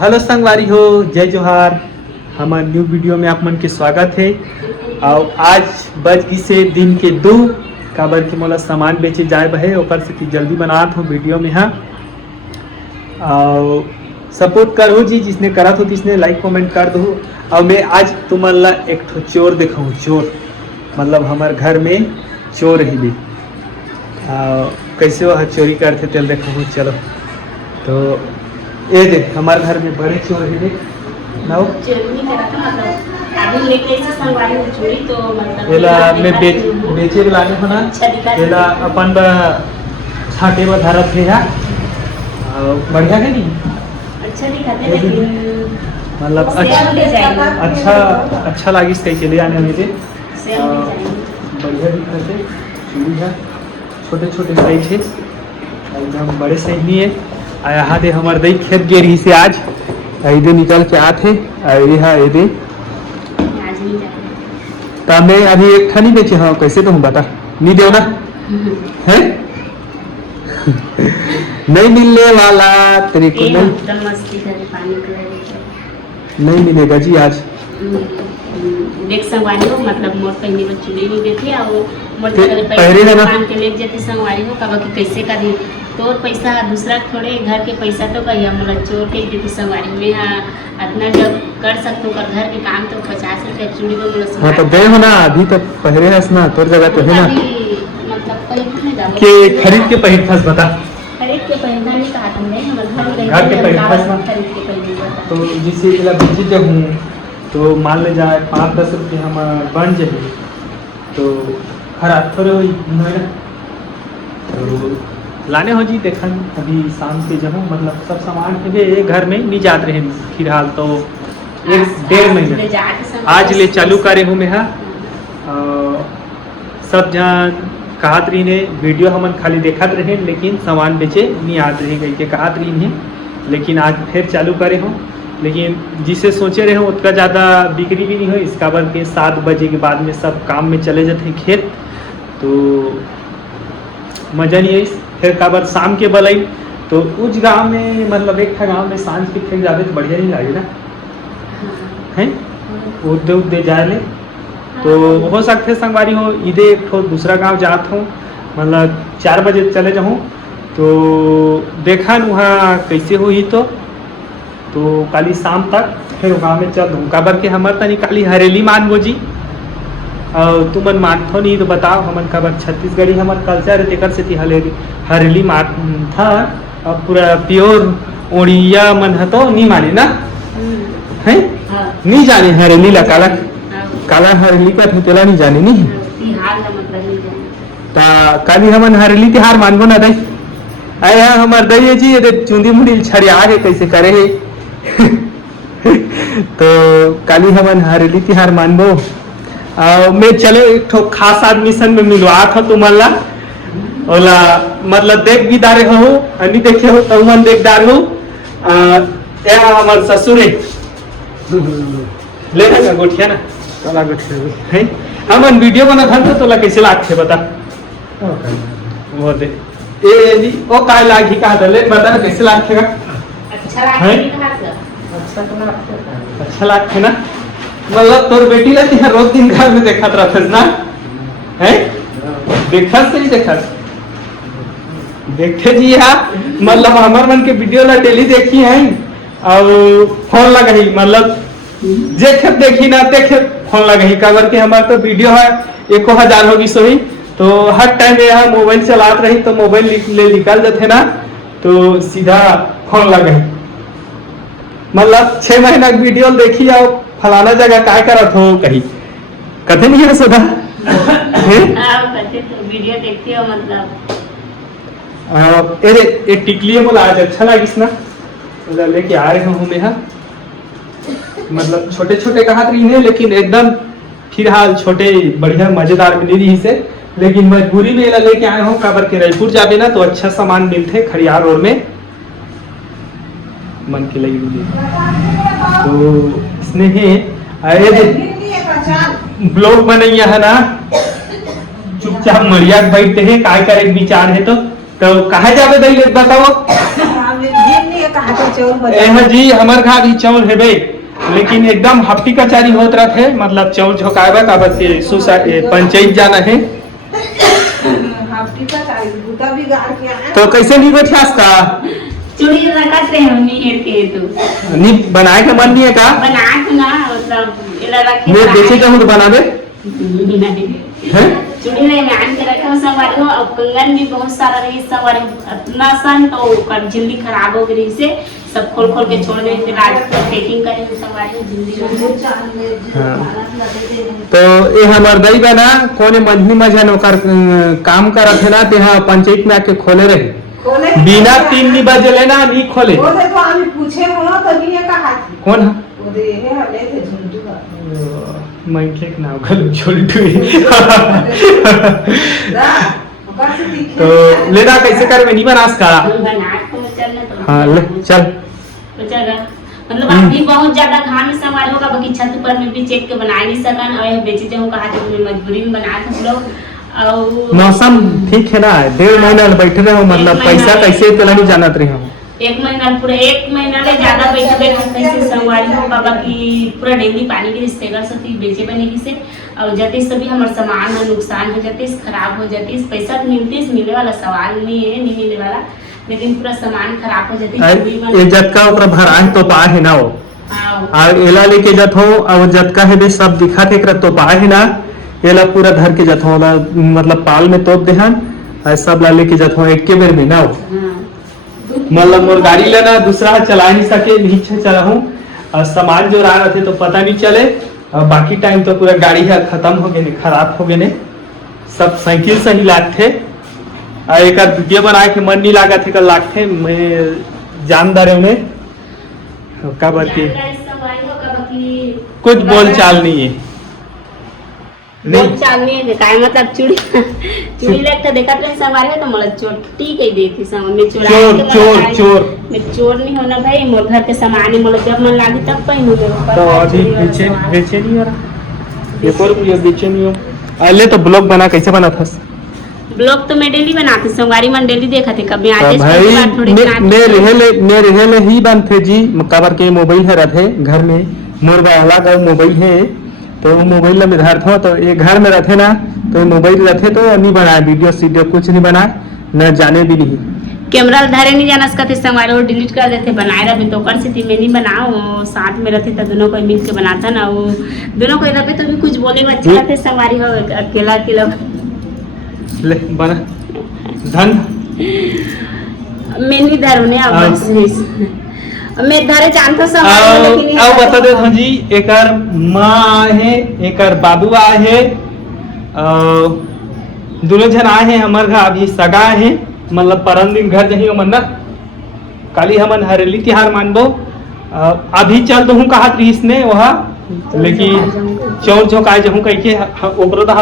Hello संगवारी हो, जय जोहार। हमार न्यू वीडियो में आप मन के स्वागत है। और आज बज गई से दिन के 2 काबर के मोला सामान बेचे जाए बहे, ओकर से जल्दी बनात हूँ वीडियो में। हाँ, और सपोर्ट करो जी, जिसने करा तो जिसने लाइक कमेंट कर दो। और मैं आज तुमन ला एक ठो चोर दिखाऊँ। चोर मतलब हमार घर में चोर ही भी कैसे वह चोरी करते तेल देखो। चलो तो ये देख, हमारे घर में बड़े चोर है। देख ना, मैं बेचे लाने हो ना, एला अपन छाटे में धारत है। या बढ़िया है नहीं, अच्छा दिखाते लेकिन मतलब अच्छा लागिस कहीं चले आने में। बढ़िया दिखते चूड़ी है, छोटे छोटे साइज है, एकदम बड़े साइज नहीं है। यहाँ दे हमारे दई खेत गे रही से आज इधे निकल के आते इधे तो मैं अभी एक ठा नहीं बेचे। हाँ कैसे तो हूँ बता, नहीं दो ना है नहीं मिलने वाला तेरे को, नहीं मिलेगा जी आज। देख संगवारी हो, मतलब मोर पहले में चूड़ी नहीं देती और मोर पहरे है ना के ले जाती संगवारी हो। कब कि कैसे का दी तोर पैसा दूसरा थोड़े घर के पैसा तो कहिया मोला चोर के देती संगवारी में। हाँ इतना जब कर सकते कर घर के काम तो 50 रुपया चूड़ी तो मोला। हाँ तो दे हो ना, अभी तो पहरे है ना तोर जगह तो है ना, मतलब के खरीद के पहन फंस बता। खरीद के पहनना नहीं कहा तुमने, हमारे घर के पहन खरीद के पहन। तो जिसे इला बेची जब हूँ तो मान ले जाए 5-10 रुपये हम बन जाए तो खराब थोड़े हुई तो लाने हो जी। देखन अभी शाम के जब मतलब सब सामान के घर में नहीं जात रहे फिलहाल तो 1-1.5 महीने आज ले चालू करे हूँ मैं। सब जन कहत रही ने वीडियो हमन खाली देखत रहे लेकिन सामान बेचे नहीं आत रहे कह के कहत रही ने, लेकिन आज फिर चालू करे हूँ। लेकिन जिसे सोचे रहे हो उतना ज़्यादा बिक्री भी नहीं हो, इसका बर के 7 बजे के बाद में सब काम में चले जाते हैं खेत, तो मज़ा नहीं है। फिर काबर शाम के बलाई तो उस गांव में मतलब एक था गांव में सांझ के फिर ज़्यादा बढ़िया नहीं लगे ना हैं, उद्दे जाए ले तो हो सकते संगवारी हो इधे एक ठो दूसरा गांव जात हूँ, मतलब 4 बजे चले जाऊँ तो देखा वहाँ कैसे हुई तो काली शाम तक फिर गाँव में चल दूँ। काबर के हमारे तनी काली हरेली मानबो जी, और तुमन मानथो नहीं तो बताओ। हमन काबर छत्तीसगढ़ी हमार कल्चर है, तेकर से हरेली मान था। और पूरा प्योर ओडिया मन है तो नहीं माने ना है, नहीं जाने हरेली ला काला काला हरेली का तेला नहीं जाने नहीं ता काली हमन हरेली तिहार मानबो ना दई। आए हमार दई जी ये चुंदी मुंडी छड़िया के कैसे करे है तो काली हमन हरेली तिहार मानबो। मैं चले एक ठो खास आदमी सन में मिलवा था तुमला ओला, मतलब देख भी दारे हो नहीं देखे हो तो मन देख दार हो। हमार ससुर ले ना गोठिया ना काला गोठिया है, हमन वीडियो बना था तो ला कैसे लागते बता। वो दे ए ओ काय लागी का ले बता ना कैसे लागतेगा। अच्छा लागते ना, मतलब तोर बेटी ला तिहार रोज दिन घर में देखत रहथस ना है, देखत से ही देखत देखते जी। हाँ मतलब हमार मन के वीडियो ला डेली देखी है और फोन लगाई, मतलब जे देखी ना देखे फोन लगाई। काबर के हमार तो वीडियो है 1000 होगी सोही, तो हर टाइम यहाँ मोबाइल चलात रही तो मोबाइल ले निकल जाते ना तो सीधा फोन लगाई। मतलब 6 महीना वीडियो देखी और फलाना जगह काय करत हो कहीं कथे नहीं है सुधा वीडियो देखती हो मतलब। ये टिकली बोला आज अच्छा लगिस ना, लेके आ रहे हूँ मैं। मतलब छोटे छोटे कहा रही है लेकिन एकदम फिलहाल छोटे बढ़िया मजेदार मिली रही से, लेकिन मजबूरी में लेके आए हूँ। काबर के रायपुर जाबे ना तो अच्छा सामान मिलते खड़ियार रोड में मन के लगी तो इसने ब्लॉग बनैया है ना, चुपचाप मरिया बैठते हैं काय करे विचार है तो कहा जावे दई बताओ कहा था चौल हो एह जी हमर घा भी चौल हेबे, लेकिन एकदम हफ्ती कचारी होत रहते, मतलब चौल झोकावे का बस ये पंचायत जाना है। हाफ्ती का चाय दूधा भी गाड़ के आया तो कैसे नहीं बैठियास का चूड़ी रखते हैं नीर के तो नहीं बनाए के मन नहीं है का बना के ना मतलब इला रखे मैं बेचे का हूँ तो बना दे हैं? चूड़ी नहीं मान के रखे हो संगवारी हो। अब कंगन भी बहुत सारा रही संगवारी इतना सन तो कर जल्दी खराब हो गई से सब खोल खोल के छोड़ देंगे, रात को पैकिंग करें संगवारी जल्दी। तो ये हमार दई बा ना कोने मंझनी मझन ओकर काम करत है ना ते हाँ पंचायत में आके खोले रहे खोले बिना 3 बजे लेना नहीं खोले। वो तो आमी पूछे हो तो नहीं कहा थी कौन है वो दे है हले थे झुंडू का मैं के नाम गलत छोलटू तो लेना कैसे कर में नहीं बनास का बना को चलना तो हाँ ले चल बचेगा मतलब अभी बहुत ज्यादा घाम में संगवारी होगा, बाकी छत पर में भी चेक के बना नहीं सकन और बेचे जो कहा थे मैं मजबूरी में बना थे लोग। और मौसम ठीक है ना 1.5 महीना बैठे रहे हो, मतलब पैसा कैसे तो नहीं जानत रही हम 1 महीना पूरा 1 महीना ले ज्यादा बैठे बैठे कैसे संगवारी हो बाबा की पूरा डेली पानी के रिश्ते कर सकती बेचे बनेगी से और जते सभी हमारे सामान में नुकसान हो जाते खराब हो जाती पैसा मिले वाला सवाल नहीं है, नहीं मिलने वाला, लेकिन पूरा सामान खराब हो जाती ये जतका ओकरा भरान तो पा है ना वो और एला लेके जत हो और जतका है बे सब दिखा थे एकरा तो पा है ना एला पूरा धर के जत हो मतलब पाल में तोप देहन और सब ला लेके जत हो एक के बेर में ना हो मतलब मोर गाड़ी लेना दूसरा चला नहीं सके नीचे चला हूँ और सामान जो रहा थे तो पता नहीं चले और बाकी टाइम तो पूरा गाड़ी है खत्म हो गए खराब हो गए सब साइकिल से ही लागते और एक वीडियो बना के मन नहीं लगा थे कल लागते मैं जानदार है उन्हें का बात की कुछ बोल चाल नहीं है नहीं चाल नहीं है काय मतलब चूड़ी लेके देखा तो संगवारी है तो मतलब चोर ठीक है देती संग में चोर मैं चोर नहीं होना भाई मोर घर के सामान ही मतलब जब मन लागी तब पहनू तो अभी बेचे नहीं हो रहा एक और बेचे नहीं हो अले तो ब्लॉग बना कैसे बना था ब्लॉग तो मैं डेली बनाती संगवारी मन डेली देखा थे कभी आज भाई मैं रहले ही बनते जी कवर के मोबाइल है रहते घर में मोर वाला का मोबाइल है तो मोबाइल में धार था तो ये घर में रहते ना तो मोबाइल रहते तो नहीं बनाए वीडियो सीडियो कुछ नहीं बनाए न जाने भी नहीं कैमरा धारे नहीं जाना सकते संगवारी वो डिलीट कर देते बनाए रहे तो कर सकती मैं नहीं बनाओ साथ में रहते तो दोनों को मिल के बनाता ना वो दोनों को रहे तो भी कुछ बोले अच्छा रहते संगवारी हो अकेला अकेला ले बना धन मैं नहीं धरू ने अब मैं धरे जानता सब लेकिन अब बता दे जी एकर माँ है एकर बाबू आए है दोनों जन आए हैं हमारे घर अभी सगा है मतलब परम दिन घर जही मन ना काली हमन हरेली तिहार मानबो अभी चल तो हूँ कहा इसने वहाँ लेकिन चौर झोकाए जहूं कह के ओकरो दा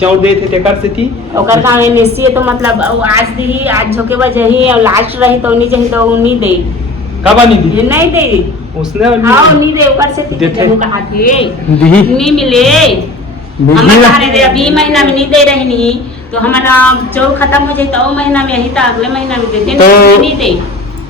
चौर दे थे तेकर से थी ओकर गांव में नेसी है तो मतलब आज दी आज झोके बजही और लास्ट रही तो नहीं जही तो नहीं दे कब नहीं दे उसने हां नहीं दे ओकर से जहूं कहा थे दी नहीं मिले हम सारे दे अभी महीना में नहीं दे रही नहीं तो हमारा चौर खत्म हो जाए तो महीना में यही तो अगले महीना में देते नहीं दे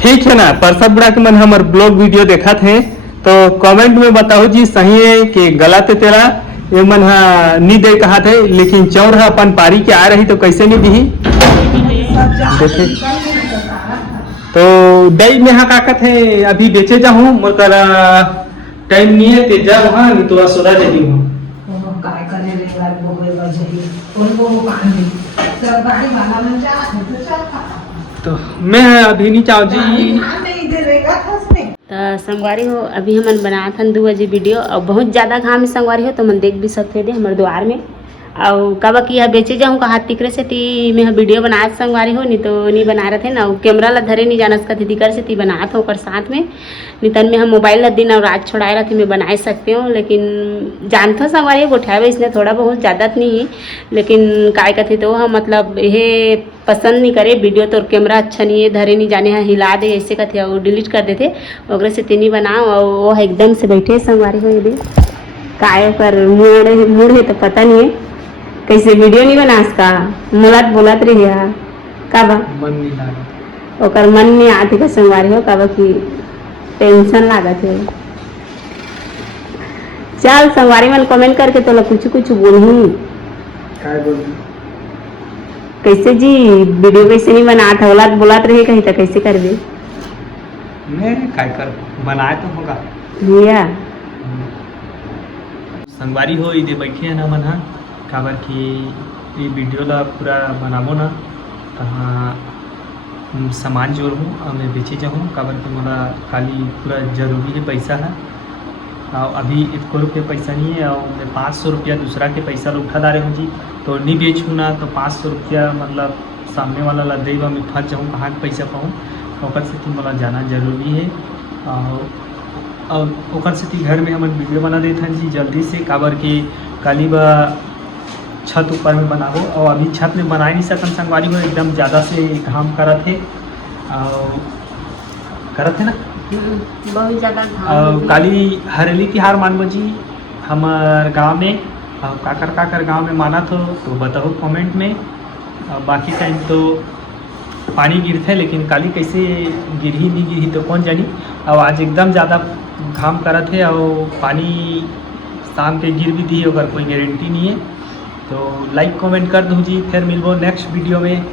ठीक है ना परसब बड़ा के मन हमर ब्लॉग वीडियो देखा थे तो कमेंट में बताओ जी सही है कि गलत है तेरा ये मन नहीं दे कहा थे लेकिन चौर है अपन पारी के आ रही तो कैसे नहीं दी देखे तो दई में हाँ काकत है अभी बेचे जाऊँ मोर कर टाइम नहीं है तेजा वहाँ नहीं तो सोदा जही हूँ काय करे रे गाय बोगे बजही कौन को काम नहीं सब गाड़ी वाला में जा तो चल तो मैं अभी नहीं चाहूँ जी नहीं दे रहेगा फसने तो संगवारी हो अभी हमन बना था 2 बजे वीडियो और बहुत ज़्यादा घाम संगवारी हो तो मन देख भी सकते थे हमारे द्वार में और कब कि यह बेचे जाऊँ का हाथ तिकरे से थी मैं वीडियो बनाया संगवारी हो नहीं तो नहीं बना रहे थे ना वो कैमरा ला धरे नहीं जाना सकती दिकर से थी बनाया था ओकर साथ में नहीं तन में हम मोबाइल ला दिन और रात छोड़ाए रहे थे मैं बना सकते हूँ लेकिन जानता संगवारी गोठाए इसने थोड़ा बहुत ज़्यादा नहीं है लेकिन काय कहते तो हम मतलब ये पसंद नहीं करे वीडियो तो कैमरा अच्छा नहीं है धरे नहीं जाने हिला दे ऐसे कहते वो डिलीट कर देते ओकरे से तीनी बनाओ और वो एकदम से बैठे संगवारी हो ये काय पर मुड़ है तो पता नहीं है कैसे वीडियो नहीं बना इसका मुलात बोलत रही का बा मन नहीं लगा ओकर मन में आती का संगवारी हो कब की टेंशन लागत है। चल संगवारी मन कमेंट करके तो कुछ कुछ बोलही काय बोलती कैसे जी वीडियो कैसे नहीं बनात होला बोलत रहे कहीं तो कैसे करबे मैं काय कर बनाए तो होगा भैया संगवारी हो इधे बैठे है ना मन हा काबर कि ये वीडियो ला पूरा बनाबो ना तहाँ सामान जोड़ हूँ और मैं बेचे जाऊँ काबर कि मोला खाली पूरा जरूरी है पैसा है और अभी 1 रुपये पैसा नहीं है और मैं 500 रुपया दूसरा के पैसा ला उठा डाले हूँ जी तो नहीं बेचूँ ना तो 500 रुपया मतलब सामने वाला ला देगा मैं फंस जाऊँ कहाँ के पैसा पाऊँ ओकर से मोला जाना जरूरी है और ओकर से घर में हम वीडियो बना देते हैं जी जल्दी से काबर के काली बा छत ऊपर में बनाबो और अभी छत में बना नहीं सकन संगवारी हो एकदम ज़्यादा से घाम करत है और करत है ना बहुत ज़्यादा काली हरेली तिहार मानबो जी हमार गांव में काकर गांव में माना तो बताओ कमेंट में बाकी टाइम तो पानी गिरते लेकिन काली कैसे गिरही नहीं गिरही तो कौन जानी और आज एकदम ज़्यादा घाम करत है और पानी शाम के गिर भी दी अगर कोई गारंटी नहीं है तो लाइक कमेंट कर दूँ जी फिर मिलबो नेक्स्ट वीडियो में।